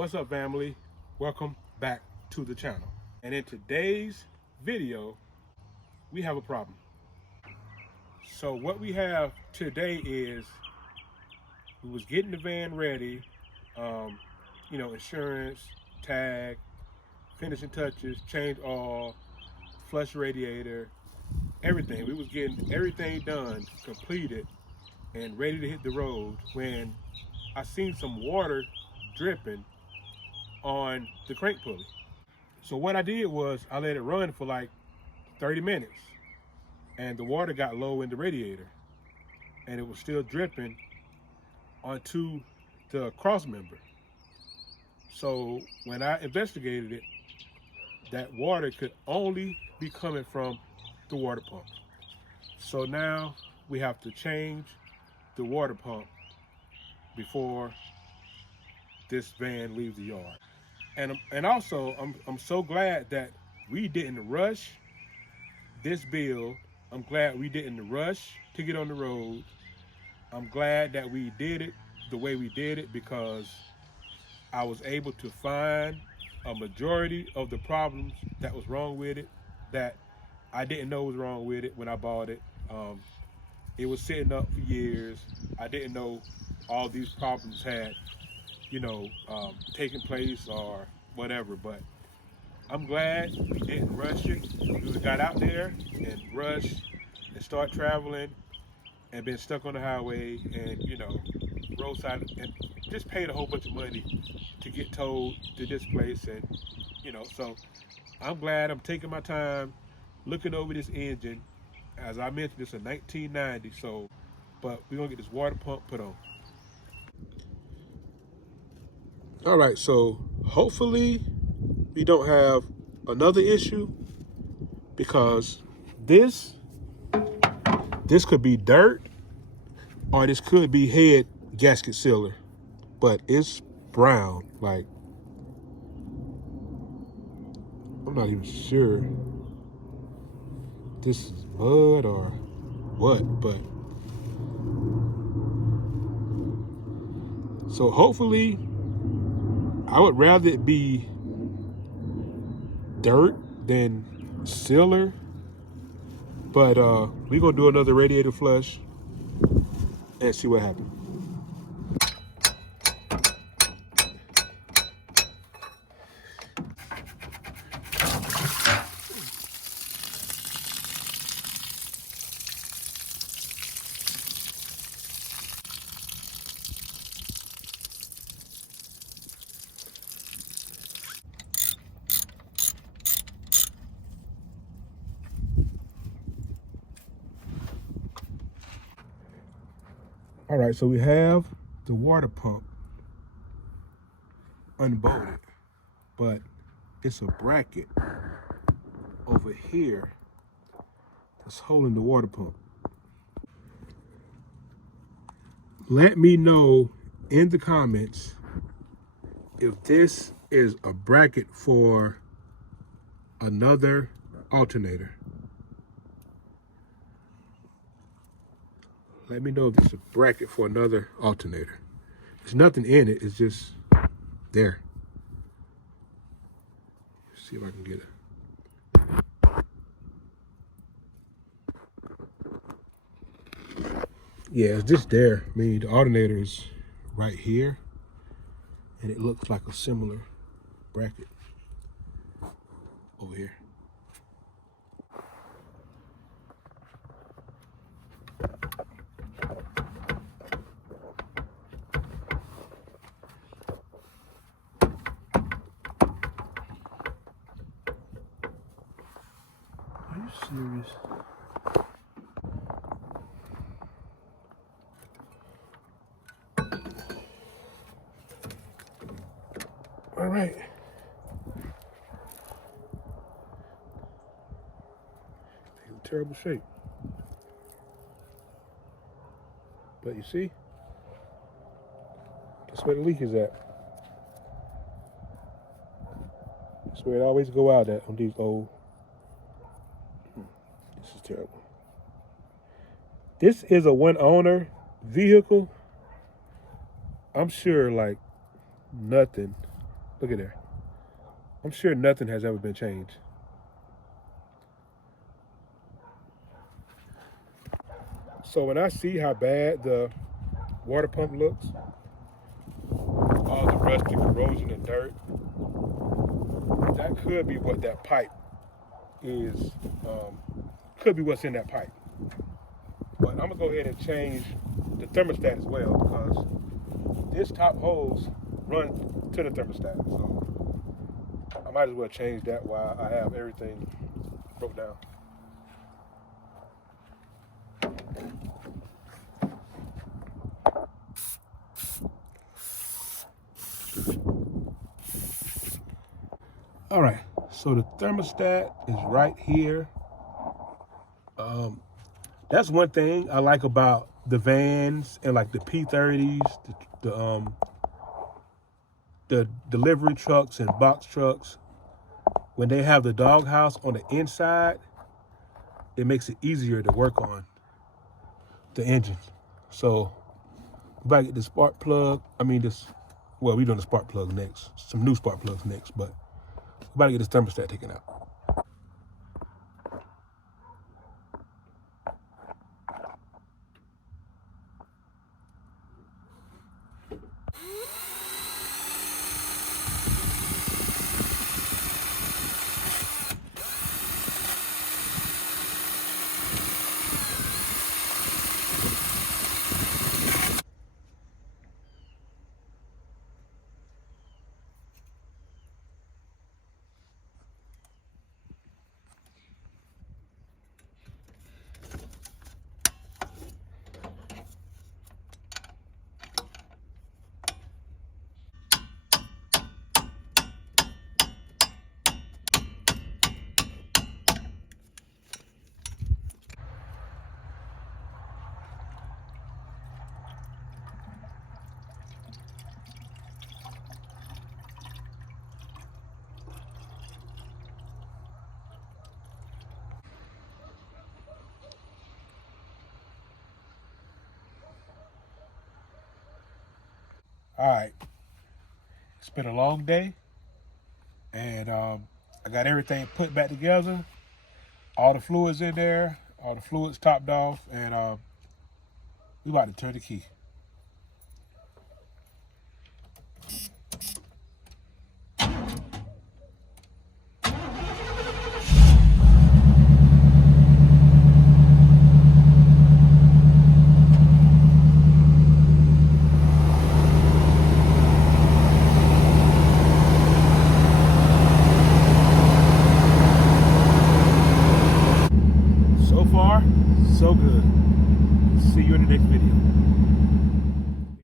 What's up, family? Welcome back to the channel. And in today's video, we have a problem. So what we have today is we was getting the van ready, insurance, tag, finishing touches, change oil, flush radiator, everything. We was getting everything done, completed, and ready to hit the road when I seen some water dripping on the crank pulley. So what I did was I let it run for like 30 minutes and the water got low in the radiator and it was still dripping onto the cross member. So when I investigated it, that water could only be coming from the water pump. So now we have to change the water pump before this van leaves the yard. And also, I'm so glad that we didn't rush this build. I'm glad we didn't rush to get on the road. I'm glad that we did it the way we did it because I was able to find a majority of the problems that was wrong with it that I didn't know was wrong with it when I bought it. It was sitting up for years. I didn't know all these problems had taking place or whatever, but I'm glad we didn't rush it. We got out there and rushed and start traveling and been stuck on the highway and, roadside and just paid a whole bunch of money to get towed to this place. And, so I'm glad I'm taking my time looking over this engine. As I mentioned, it's a 1990, but we're gonna get this water pump put on. All right, so hopefully we don't have another issue because this could be dirt or this could be head gasket sealer, but it's brown. Like, I'm not even sure this is mud or what, but so hopefully I would rather it be dirt than sealer, but we're gonna do another radiator flush and see what happens. All right, so we have the water pump unbolted, but it's a bracket over here that's holding the water pump. Let me know in the comments if this is a bracket for another alternator. Let me know if it's a bracket for another alternator. There's nothing in it, it's just there. Let's see if I can get it. Yeah, it's just there. I mean, the alternator is right here, and it looks like a similar bracket over here. Are you serious? All right. In terrible shape. But you see, that's where the leak is at. That's where it always go out at on these old. This is terrible. This is a one owner vehicle. I'm sure like nothing Look at there. I'm sure nothing has ever been changed. So when I see how bad the water pump looks, all the rusty corrosion and dirt, that could be what that pipe is, could be what's in that pipe. But I'm gonna go ahead and change the thermostat as well, because this top hose runs to the thermostat. So I might as well change that while I have everything broke down. All right, so the thermostat is right here. That's one thing I like about the vans and like the P30s, the delivery trucks and box trucks. When they have the doghouse on the inside, it makes it easier to work on the engine. So we gotta get the spark plug. Well, we're doing the spark plug next. Some new spark plugs next, but we gotta get this thermostat taken out. All right, it's been a long day, and I got everything put back together. All the fluids in there, all the fluids topped off, and we about to turn the key. So far, so good. See you in the next video.